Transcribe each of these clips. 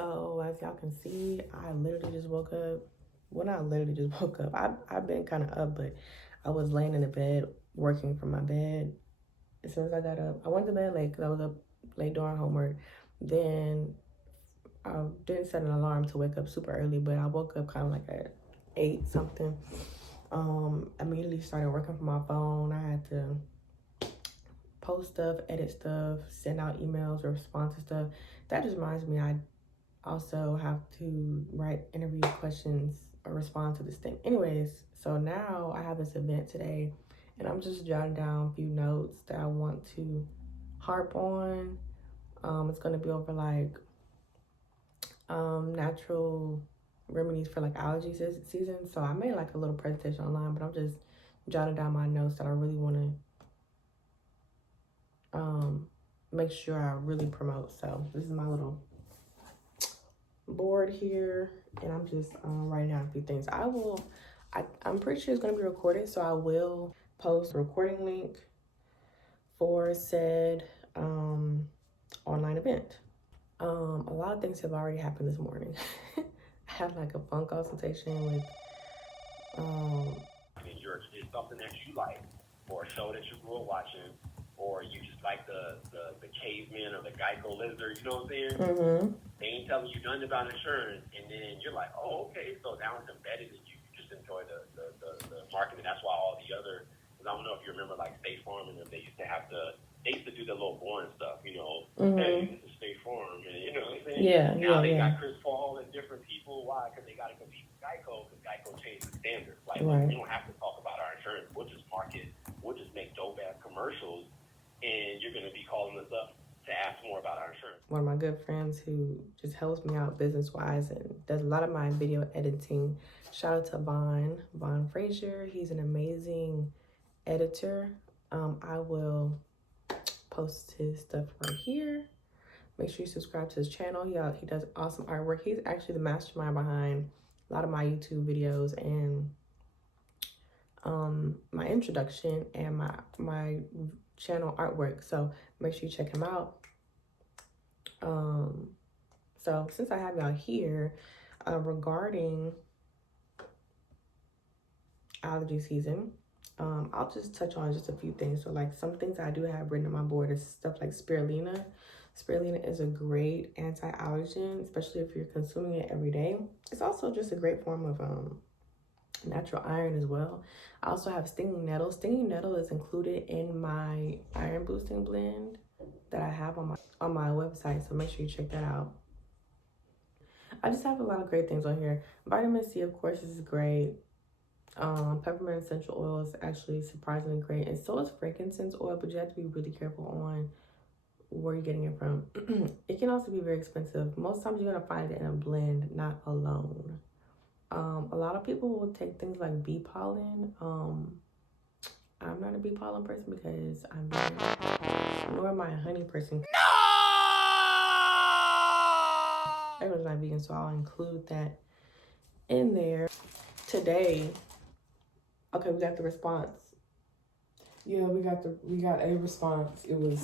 So as y'all can see, I literally just woke up. Well, not literally just woke up. I've been kind of up, but I was laying in the bed working from my bed. As soon as I got up, I went to bed late because I was up late doing homework. Then I didn't set an alarm to wake up super early, but I woke up kind of like at 8 something. Immediately started working from my phone. I had to post stuff, edit stuff, send out emails, respond to stuff. That just reminds me, I also have to write interview questions or respond to this thing. Anyways, so now I have this event today, and I'm just jotting down a few notes that I want to harp on. It's gonna be over like natural remedies for like allergy season. So I made like a little presentation online, but I'm just jotting down my notes that I really want to make sure I really promote. So this is my little board here, and I'm just writing down a few things. I'm pretty sure it's going to be recorded, so I will post a recording link for said online event. A lot of things have already happened this morning. I had like a phone consultation with it's something that you like, or a show that you grew up watching, or you just like the caveman or the Geico lizard, you know what I'm saying? Mm-hmm. They ain't telling you nothing about insurance, and then you're like, oh, okay, so now it's embedded in you. You just enjoy the marketing. That's why all the other, because I don't know if you remember like State Farm and them, they used to do the little boring stuff, you know, hey, this is State Farm, and you know what I'm saying? Yeah, now they got Chris Paul and different people. Why? Because they got to compete with Geico, because Geico changed the standards. Like, we don't have to talk about our insurance. We'll just make dope-ass commercials, and you're going to be calling us up to ask more about our insurance. One of my good friends who just helps me out business-wise and does a lot of my video editing. Shout out to Vaughn Frazier. He's an amazing editor. I will post his stuff right here. Make sure you subscribe to his channel. He does awesome artwork. He's actually the mastermind behind a lot of my YouTube videos and my introduction and my channel artwork. So make sure you check him out. So since I have y'all here, regarding allergy season, I'll just touch on just a few things. So like some things I do have written on my board is stuff like spirulina. Spirulina is a great anti-allergen, especially if you're consuming it every day. It's also just a great form of natural iron as well. I also have stinging nettle. Stinging nettle is included in my iron boosting blend that I have on my website, so make sure you check that out. I just have a lot of great things on here. Vitamin C, of course, is great. Peppermint essential oil is actually surprisingly great, and so is frankincense oil, but you have to be really careful on where you're getting it from. It can also be very expensive. Most times you're gonna find it in a blend, not alone. A lot of people will take things like bee pollen. I'm not a bee pollen person because I'm vegan, nor am I a honey person. No! Everyone's not vegan, so I'll include that in there. Today, okay, we got the response. Yeah, we got a response. It was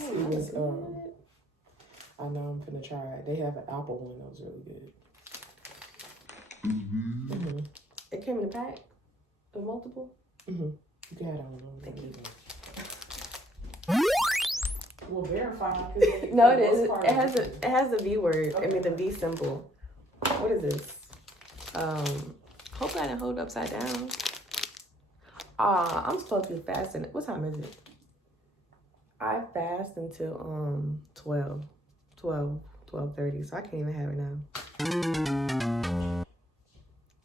I know I'm finna try it. They have an apple one that was really good. Mm-hmm. It came in a pack of multiple. You got it on. Thank you. Well, verify. No, it is. It has the V word. Okay. I mean the V symbol. What is this? Hopefully I didn't hold it upside down. I'm supposed to be fasting. What time is it? I fast until 12:30, so I can't even have it now.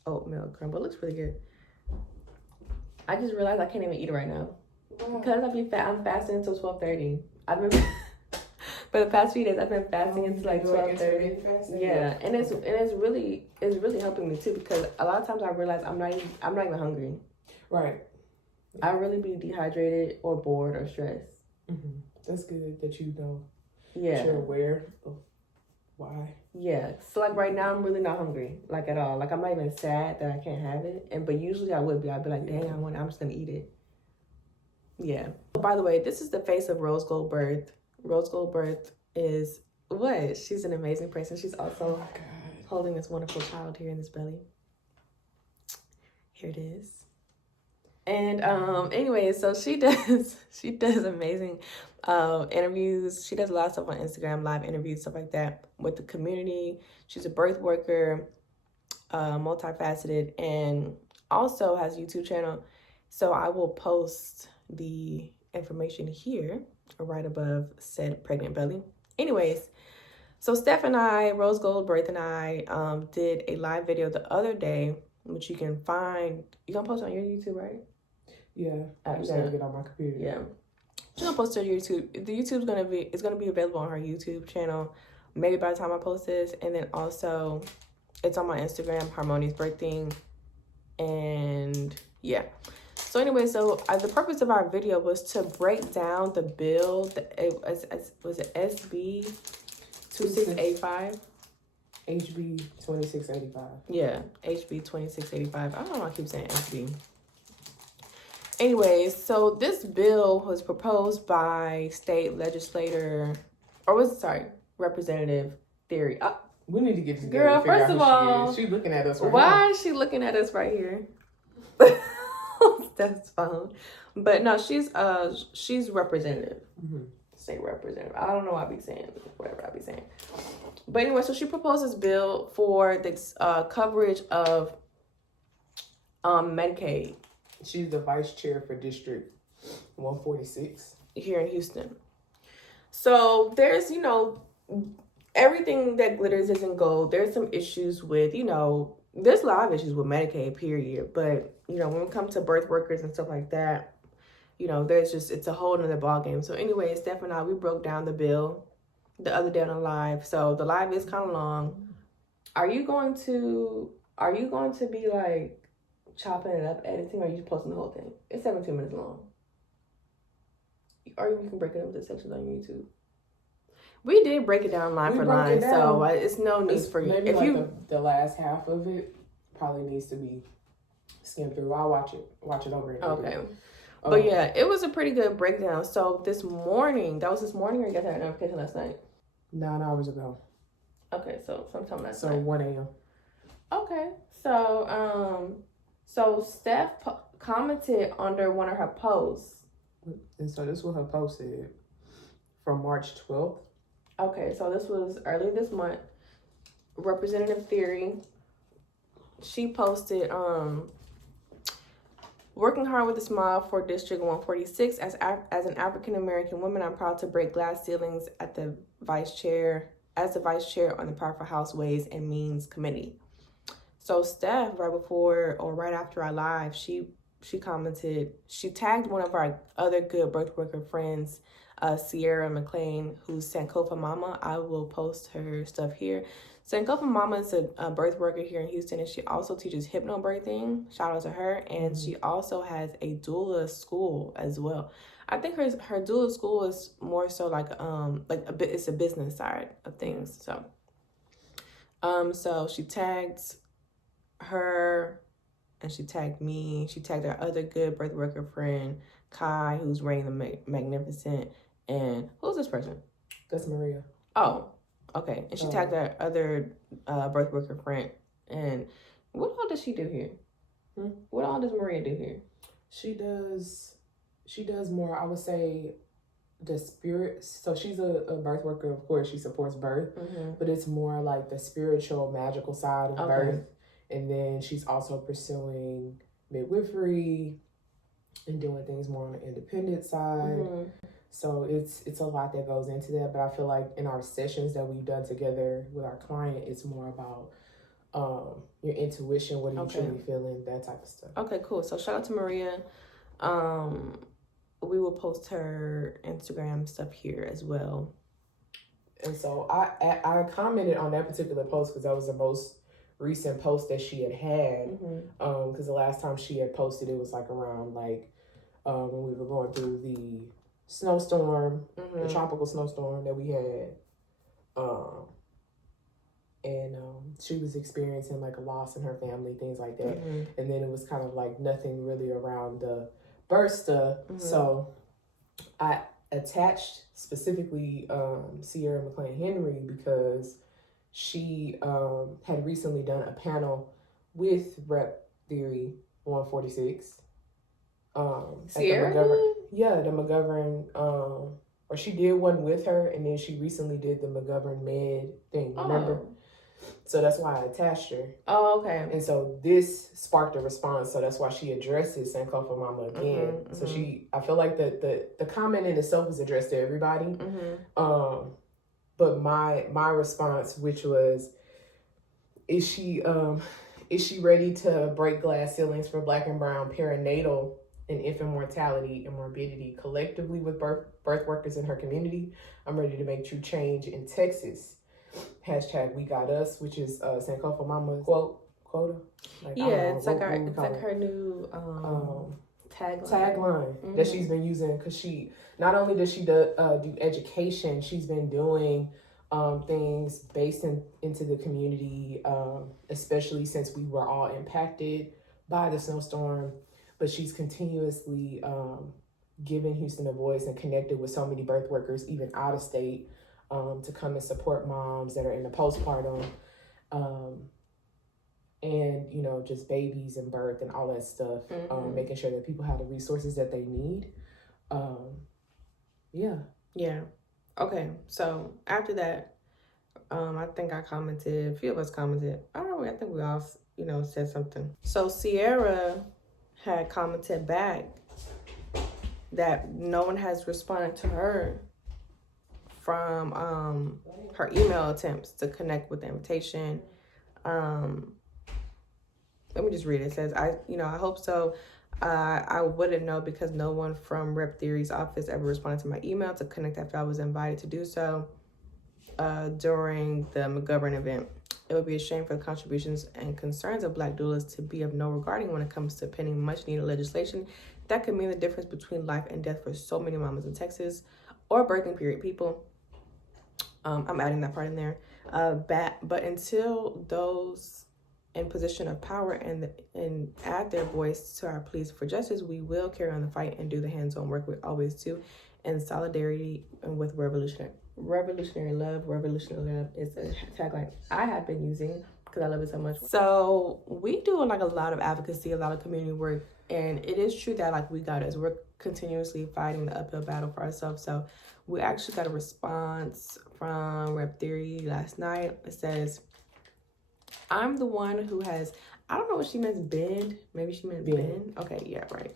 Oatmeal crumble. It looks really good. I just realized I can't even eat it right now. Wow. Because I'm fasting until 12:30. I've been for the past few days I've been fasting until like 12:30. Yeah, and it's really helping me too, because a lot of times I realize I'm not even hungry. Right. I really be dehydrated or bored or stressed. That's good that you know. Yeah. That you're aware of why. Yeah. So like right now I'm really not hungry, like at all. Like I'm not even sad that I can't have it. But usually I would be. I'd be like, dang, I'm just gonna eat it. Yeah. By the way, this is the face of Rose Gold Birth. Rose Gold Birth is what? She's an amazing person. She's also holding this wonderful child here in this belly. Here it is. And anyway, so she does amazing interviews. She does a lot of stuff on Instagram, live interviews, stuff like that with the community. She's a birth worker, multifaceted, and also has a YouTube channel. So I will post the information here right above said pregnant belly. Anyways, so Steph and I, Rose Gold Birth and I, did a live video the other day, which you can find. You gonna post on your YouTube, right? Yeah, I just gotta get on my computer. Yeah, she's gonna post it on YouTube. The YouTube's gonna be available on her YouTube channel, maybe by the time I post this, and then also it's on my Instagram, Harmonious Birthing, and yeah. So anyway, the purpose of our video was to break down the bill. Was it SB 2685? HB 2685. Yeah, HB 2685. I don't know why I keep saying SB. Anyways, so this bill was proposed by state legislator, Representative Theory. We need to get together. Girl, first of all, she's looking at us right why is she looking at us right here? That's fine. But no, she's representative. Mm-hmm. State representative. I don't know what I be saying. Whatever I be saying. But anyway, so she proposed this bill for the coverage of Medicaid. She's the vice chair for District 146 here in Houston. So there's, everything that glitters isn't gold. There's some issues with, there's a lot of issues with Medicaid, period. But, when it comes to birth workers and stuff like that, it's a whole nother ballgame. So anyway, Steph and I, we broke down the bill the other day on a live. So the live is kind of long. Are you going to be like chopping it up, editing, or are you just posting the whole thing? It's 17 minutes long. Or you can break it up into sections on YouTube. We did break it down line for line, so it's no need for you. Maybe the last half of it probably needs to be skimmed through. I'll watch it over again. Okay. But yeah, it was a pretty good breakdown. So this morning, or you got that notification last night? 9 hours ago. Okay, so sometime last night. So 1 a.m. Okay, so Steph commented under one of her posts. And so this is what her post said from March 12th. Okay, so this was earlier this month. Representative Theory, she posted, working hard with a smile for District 146. As an African-American woman, I'm proud to break glass ceilings as the vice chair on the Powerful House Ways and Means Committee. So Steph, right after our live, she commented, she tagged one of our other good birth worker friends, Sierra McLean, who's Sankofa Mama. I will post her stuff here. Sankofa Mama is a birth worker here in Houston, and she also teaches hypnobirthing. Shout out to her. And she also has a doula school as well. I think her doula school is more so it's a business side of things. So she tagged her, and she tagged me. She tagged our other good birth worker friend, Kai, who's reigning the magnificent. And who's this person? That's Maria. Oh, okay. And she tagged our other birth worker friend. And what all does she do here? What all does Maria do here? She does more, I would say, the spirit. So she's a birth worker, of course. She supports birth, but it's more like the spiritual, magical side of birth. And then she's also pursuing midwifery and doing things more on the independent side. So it's a lot that goes into that. But I feel like in our sessions that we've done together with our client, it's more about your intuition, what are you truly feeling, that type of stuff. Okay, cool. So shout out to Maria. We will post her Instagram stuff here as well. And so I commented on that particular post because that was the most recent post that she had. Because the last time she had posted, it was like around when we were going through the snowstorm, the tropical snowstorm that we had. And she was experiencing like a loss in her family, things like that. And then it was kind of like nothing really around the birth stuff. So I attached specifically Sierra McLean Henry because she had recently done a panel with Rep Theory 146. Sierra? The McGovern, or she did one with her, and then she recently did the McGovern Med thing, remember? So that's why I attached her. Oh, okay. And so this sparked a response, so that's why she addresses Sankofa Mama again. So I feel like the comment in itself was addressed to everybody. But my response, which was, is she ready to break glass ceilings for Black and brown perinatal and infant mortality and morbidity collectively with birth workers in her community? I'm ready to make true change in Texas. # We Got Us, which is Sankofa Mama's quota. Like, it's like her new tagline that she's been using, because she not only does she do education, she's been doing things based into the community, especially since we were all impacted by the snowstorm. But she's continuously giving Houston a voice and connected with so many birth workers, even out of state, to come and support moms that are in the postpartum, and, you know, just babies and birth and all that stuff, making sure that people have the resources that they need. Yeah. Okay, so after that, I think I commented, a few of us commented. I think we all, said something. So Sierra had commented back that no one has responded to her from her email attempts to connect with the invitation. Let me just read it. It says, I hope so. I wouldn't know because no one from Rep Theory's office ever responded to my email to connect after I was invited to do so during the McGovern event. It would be a shame for the contributions and concerns of Black doulas to be of no regarding when it comes to pending much needed legislation that could mean the difference between life and death for so many mamas in Texas or birthing period people. I'm adding that part in there. But until those in position of power and add their voice to our pleas for justice, we will carry on the fight and do the hands-on work we always do in solidarity and with revolutionary love. Revolutionary love is a tagline I have been using because I love it so much. So we do a lot of advocacy, a lot of community work, and it is true that we got us. We're continuously fighting the uphill battle for ourselves. So we actually got a response from Rep Theory last night. It says, I'm the one who has, I don't know what she meant, bend. Maybe she meant bend. Okay, yeah, right.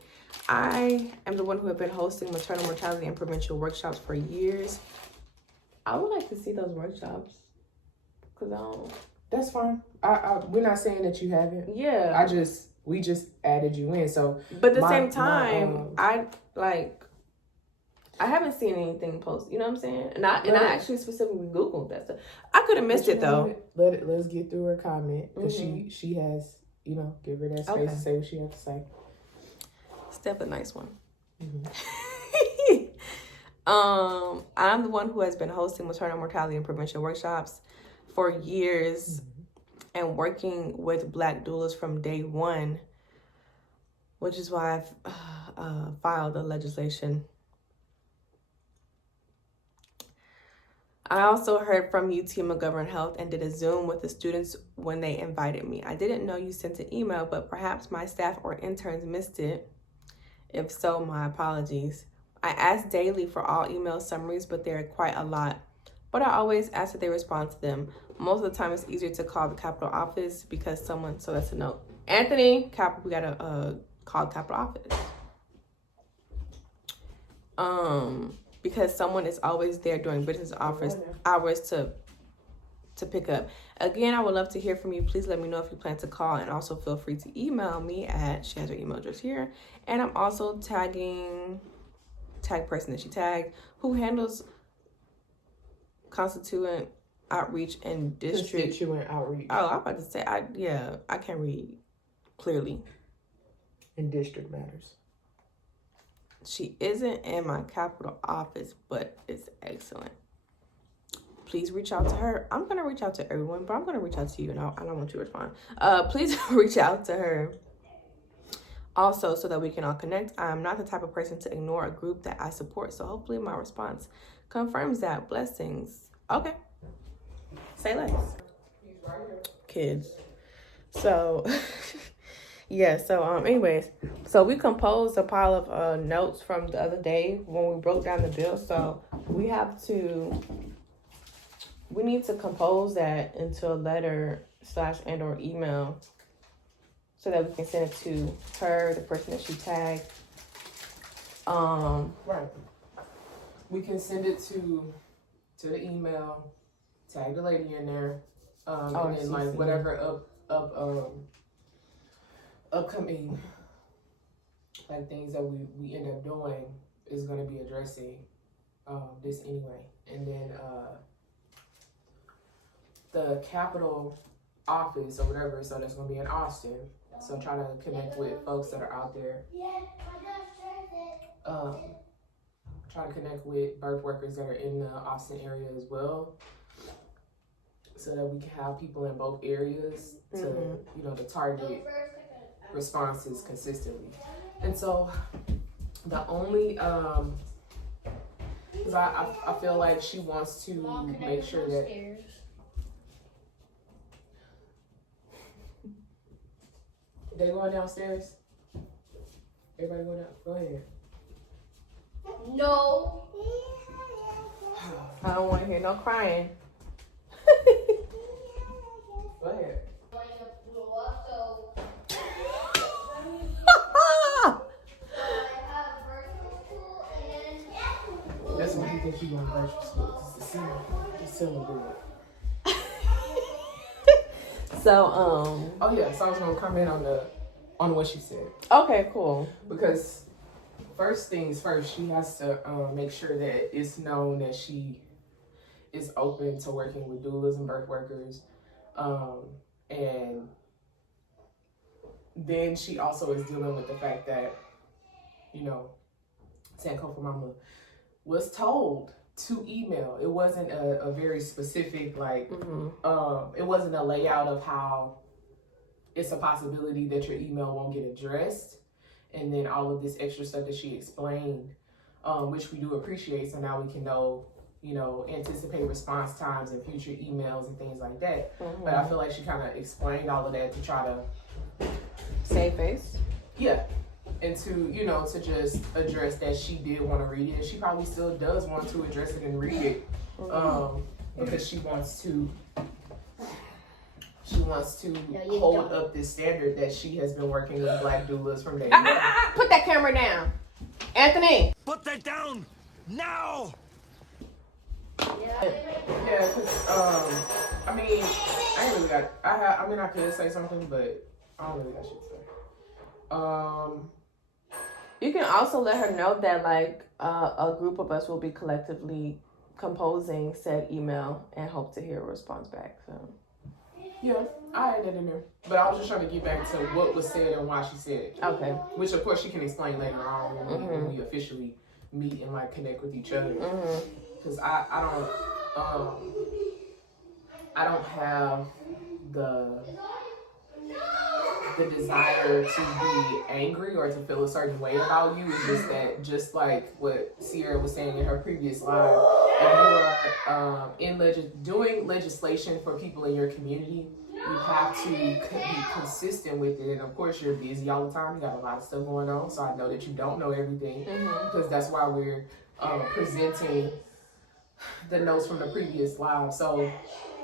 I am the one who have been hosting maternal mortality and prevention workshops for years. I would like to see those workshops. That's fine. We're not saying that you haven't. Yeah. We just added you in. So, but at the same time, I haven't seen anything posted. You know what I'm saying? And I actually specifically Googled that stuff. I could have missed it though. Let's get through her comment because she has, give her that space to say what she has to say. It's definitely a nice one. I'm the one who has been hosting maternal mortality and prevention workshops for years and working with Black doulas from day one, which is why I've filed the legislation. I also heard from UT McGovern Health and did a Zoom with the students when they invited me. I didn't know you sent an email, but perhaps my staff or interns missed it. If so, my apologies. I ask daily for all email summaries, but there are quite a lot. But I always ask that they respond to them. Most of the time, it's easier to call the Capitol office because someone, so that's a note. Anthony, we gotta call the Capitol office. Because someone is always there during business hours to pick up. Again, I would love to hear from you. Please let me know if you plan to call, and also feel free to email me she has her email address here. And I'm also tag person that she tagged, who handles constituent outreach and district. Constituent outreach. Oh, I'm about to say, I can't read clearly. In district matters. She isn't in my Capitol office, but it's excellent. Please reach out to her. I'm going to reach out to everyone, but I'm going to reach out to you, and I don't want you to respond. Please reach out to her also so that we can all connect. I'm not the type of person to ignore a group that I support, so hopefully my response confirms that. Blessings. Okay. Say less. kids. So, yeah. So, anyways, so we composed a pile of notes from the other day when we broke down the bill. So we need to compose that into a letter / and or email so that we can send it to her, the person that she tagged. Right. We can send it to the email, tag the lady in there, and then like whatever upcoming like things that we end up doing is going to be addressing this anyway. And then the capital office or whatever, so that's going to be in Austin. So try to connect with folks that are out there. Try to connect with birth workers that are in the Austin area as well, so that we can have people in both areas to, to target responses consistently. And so the only, because I feel like she wants to make sure that. They going downstairs? Everybody going out? Go ahead. No. I don't want to hear no crying. Go ahead. That's what you think you going to virtual school. It's still good. So, oh yeah, so I was gonna comment on what she said. Okay, cool. Because first things first, she has to make sure that it's known that she is open to working with doulas and birth workers, and then she also is dealing with the fact that, Sankofa Mama was told to email. It wasn't a very specific, like, it wasn't a layout of how it's a possibility that your email won't get addressed. And then all of this extra stuff that she explained, which we do appreciate. So now we can know, anticipate response times and future emails and things like that. But I feel like she kind of explained all of that to try to save face. Yeah. And to, to just address that she did want to read it. And she probably still does want to address it and read it. Because she wants to hold up this standard that she has been working with Black doulas from day one. Put that camera down. Anthony! Put that down! Now! Yeah, because, I ain't really got, I could say something, but I don't really got shit to say. You can also let her know that, like, a group of us will be collectively composing said email and hope to hear a response back. So, yeah, I had that in there. But I was just trying to get back to what was said and why she said it. Okay. Which, of course, she can explain later on when we officially meet and, like, connect with each other. Because I don't have the desire to be angry or to feel a certain way about you. It's just that, just like what Sierra was saying in her previous live, if you are doing legislation for people in your community, you have to be consistent with it. And of course, you're busy all the time. You got a lot of stuff going on. So I know that you don't know everything, because that's why we're presenting the notes from the previous live. So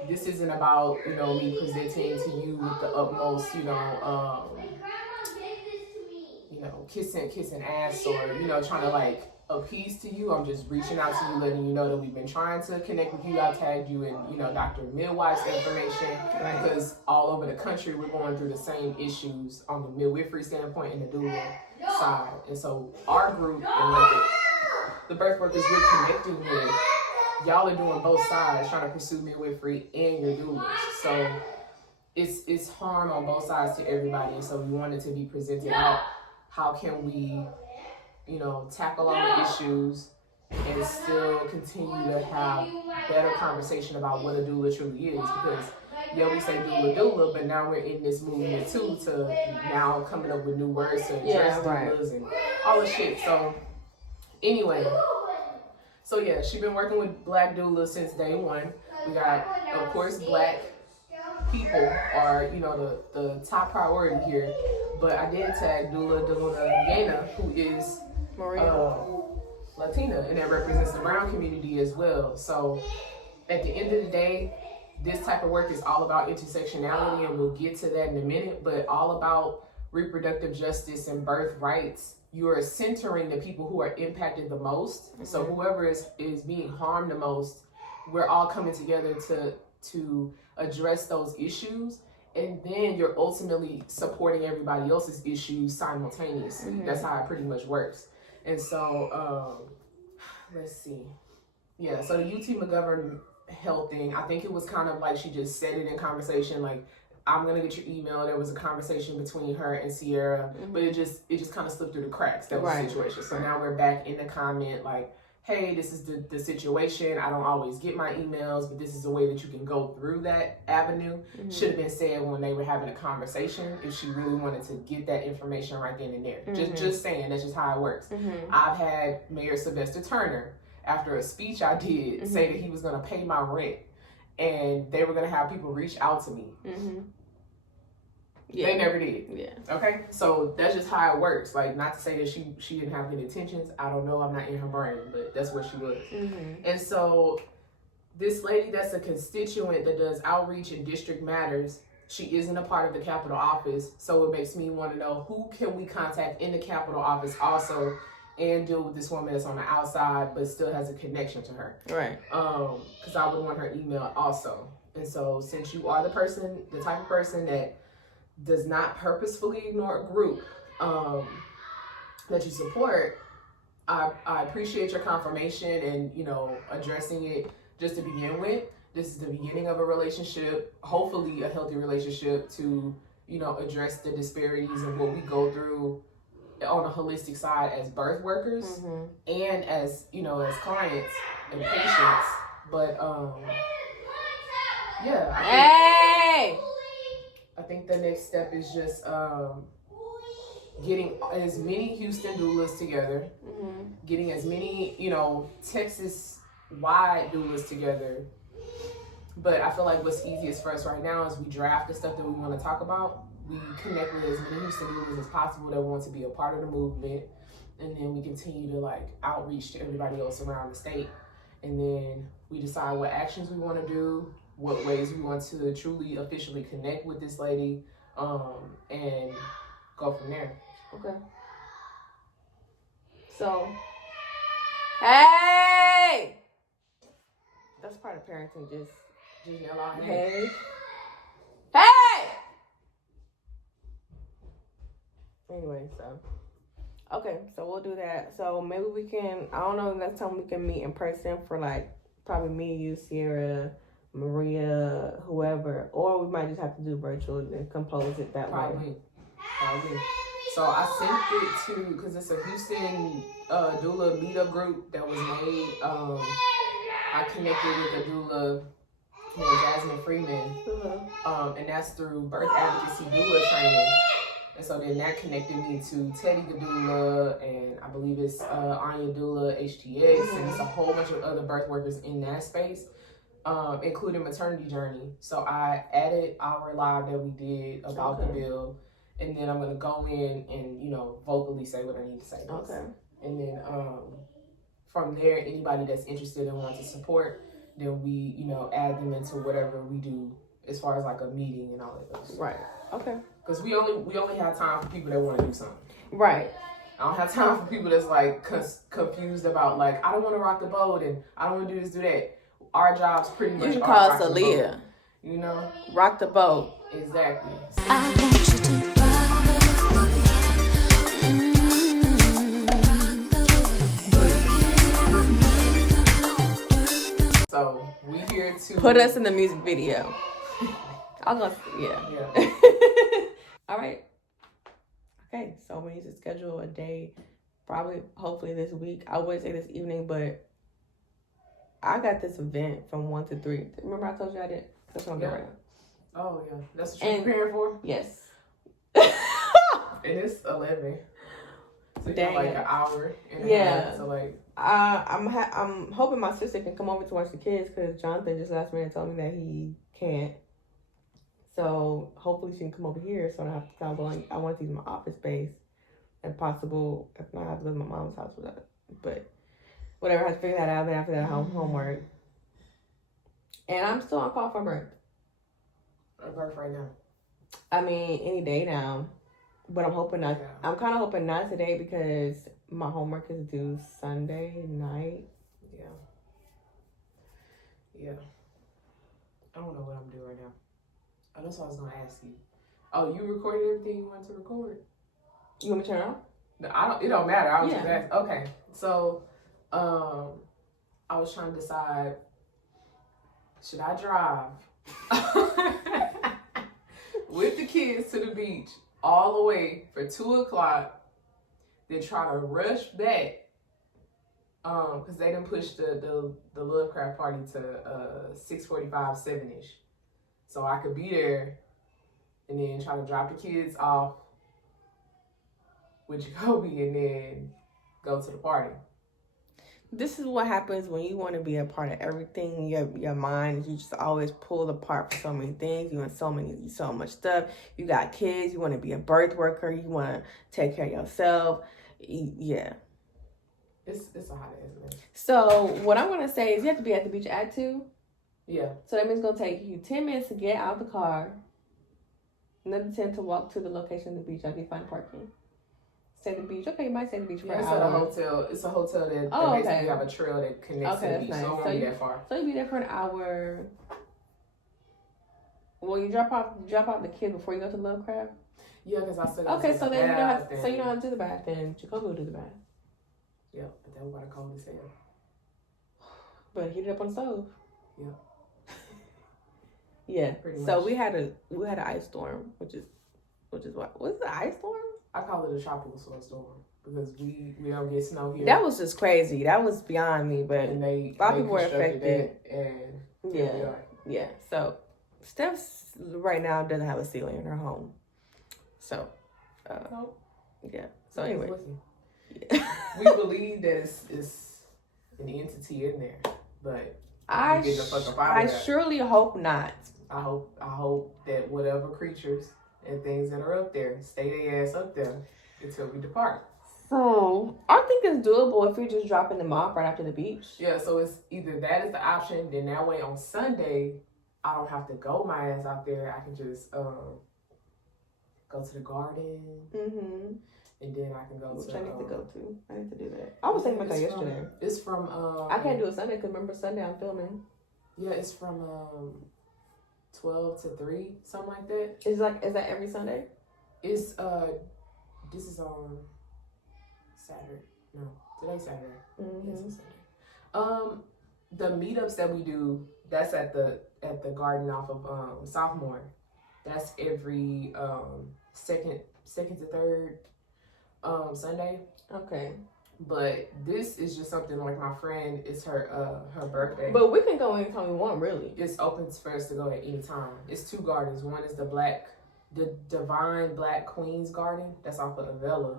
this isn't about, me presenting to you with the utmost, kissing ass or, trying to like appease to you. I'm just reaching out to you, letting you know that we've been trying to connect with you. I tagged you in, Dr. Midwife's information, because all over the country, we're going through the same issues on the midwifery standpoint and the doula side. And so our group and like the birth workers we're connecting with, y'all are doing both sides, trying to pursue midwifery and your doulas. So it's harm on both sides to everybody. And so we wanted to be presented out. How can we, tackle all the issues and still continue to have better conversation about what a doula truly is? Because, we say doula, but now we're in this movement too to now coming up with new words to address doulas and all the shit. So anyway. So yeah, she's been working with Black doulas since day one. We got, of course, Black people are, the top priority here. But I did tag doula Yena, who is Latina, and that represents the brown community as well. So at the end of the day, this type of work is all about intersectionality, and we'll get to that in a minute, but all about reproductive justice and birth rights. You are centering the people who are impacted the most. Mm-hmm. So whoever is being harmed the most, we're all coming together to address those issues. And then you're ultimately supporting everybody else's issues simultaneously. Mm-hmm. That's how it pretty much works. And so, let's see. Yeah, so the UT McGovern health thing, I think it was kind of like she just said it in conversation, like, I'm gonna get your email. There was a conversation between her and Sierra, mm-hmm. but it just kind of slipped through the cracks. That was the situation. So now we're back in the comment, like, hey, this is the situation. I don't always get my emails, but this is a way that you can go through that avenue. Mm-hmm. Should have been said when they were having a conversation if she really wanted to get that information right then and there. Mm-hmm. Just saying, that's just how it works. Mm-hmm. I've had Mayor Sylvester Turner, after a speech I did, mm-hmm. say that he was going to pay my rent, and they were going to have people reach out to me. Mm-hmm. Yeah. They never did. Yeah. Okay? So that's just how it works. Like, not to say that she didn't have any intentions. I don't know. I'm not in her brain, but that's what she was. Mm-hmm. And so this lady that's a constituent that does outreach in District Matters, she isn't a part of the Capitol office. So it makes me want to know, who can we contact in the Capitol office also and deal with this woman that's on the outside but still has a connection to her. Right. Because I would want her email also. And so since you are the type of person that does not purposefully ignore a group that you support, I appreciate your confirmation and, addressing it just to begin with. This is the beginning of a relationship, hopefully a healthy relationship, to, address the disparities of what we go through on a holistic side as birth workers, mm-hmm. and as, as clients and patients. But, yeah. I think the next step is just getting as many Houston doulas together, mm-hmm. getting as many, Texas-wide doulas together. But I feel like what's easiest for us right now is we draft the stuff that we want to talk about. We connect with as many Houston doulas as possible that want to be a part of the movement. And then we continue to, outreach to everybody else around the state. And then we decide what actions we want to do, what ways we want to truly officially connect with this lady, and go from there. Okay. So, hey! That's part of parenting, just yell out, hey. Hey! Anyway, so we'll do that. So maybe we can, I don't know, next time we can meet in person for probably me, you, Sierra, Maria, whoever, or we might just have to do virtual and compose it that way. Probably. So I sent it to, because it's a Houston doula meetup group that was made. I connected with a doula named Jasmine Freeman, mm-hmm. And that's through Birth Advocacy doula training. And so then that connected me to Teddy the doula, and I believe it's Anya Doula HTX, mm-hmm. and it's a whole bunch of other birth workers in that space. Including Maternity Journey. So I added our live that we did about the bill, and then I'm going to go in and, vocally say what I need to say. Okay. And then from there, anybody that's interested and wants to support, then we, add them into whatever we do as far as a meeting and all of those. Right. Okay. Because we only have time for people that want to do something. Right. I don't have time for people that's confused about I don't want to rock the boat and I don't want to do this, do that. Our jobs pretty much. You can call us Aaliyah. Rock the boat. Exactly. I want you to So we here to put us in the music video. I'll go. Yeah. All right. Okay. So we need to schedule a day, hopefully this week. I would say this evening, but I got this event from 1 to 3. Remember I told you I did? That's what I'm doing right now. Oh, yeah. That's what you're preparing for? Yes. And it's 11. So you got an hour and a half. So I'm hoping my sister can come over to watch the kids because Jonathan just last minute told me that he can't. So hopefully she can come over here so I don't have to travel. I want to use my office space if possible. If not, I have to live in my mom's house with that. But whatever, I have to figure that out. Then after that, homework. And I'm still on call for birth. A birth right now. I mean, any day now. But I'm hoping not. Yeah. I'm kind of hoping not today because my homework is due Sunday night. Yeah. Yeah. I don't know what I'm doing right now. Oh, that's what I was gonna ask you. Oh, you recorded everything you wanted to record? You want me to turn it on? No, I don't. It don't matter. I was just asking. Okay. So, I was trying to decide, should I drive with the kids to the beach all the way for 2:00, then try to rush back, because they didn't push the Lovecraft party to 6:45, 7-ish, so I could be there, and then try to drop the kids off with Jacoby, and then go to the party. This is what happens when you want to be a part of everything. Your mind, you just always pulled apart for so many things. You want so much stuff. You got kids. You want to be a birth worker. You want to take care of yourself. Yeah. It's a hot ass mess. So what I'm gonna say is you have to be at the beach at 2. Yeah. So that means it's gonna take you 10 minutes to get out the car. Another 10 to walk to the location of the beach after you find parking. Stay at the beach. Okay, you might stay at the beach for an hour. It's at a hotel. It's a hotel that basically have a trail that connects to the beach. Nice. So it won't be that far. So you be there for an hour. Well, you drop off the kid before you go to Lovecraft? Yeah, because I said okay, so then you don't have to do the bath, then Jacoby will do the bath. Yeah, but that water cold as hell. But heat it up on the stove. Yeah. Yeah. Pretty So much. we had an ice storm, which is what? What's the ice storm? I call it a tropical storm because we don't get snow here. That was just crazy. That was beyond me, but and a lot of people were affected. And yeah. So Steph's right now doesn't have a ceiling in her home. So, nope. Yeah. So anyway, we believe that it's an entity in there, but I surely hope not. I hope that whatever creatures and things that are up there stay their ass up there until we depart. So I think it's doable if you're just dropping them off right after the beach. Yeah, so it's either that is the option, then that way on Sunday I don't have to go my ass out there. I can just go to the garden. Mm-hmm. And then I can go Which to... I need to go to. I need to do that. I was thinking about that yesterday. It's from... I can't do it Sunday because remember Sunday I'm filming. Yeah, it's from 12 to 3, something like that. Is that every Sunday? It's this is on Saturday. No, today's Saturday. Mm-hmm. Yes, it's Sunday. The meetups that we do, that's at the garden off of Sophomore. That's every second to third Sunday. Okay. But this is just something like my friend, it's her birthday. But we can go anytime we want, really. It's open for us to go at any time. It's 2 gardens. One is the Divine Black Queen's Garden. That's off of Avella,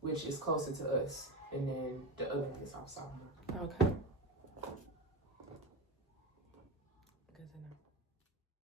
which is closer to us. And then the other one is off Sophomore. Okay.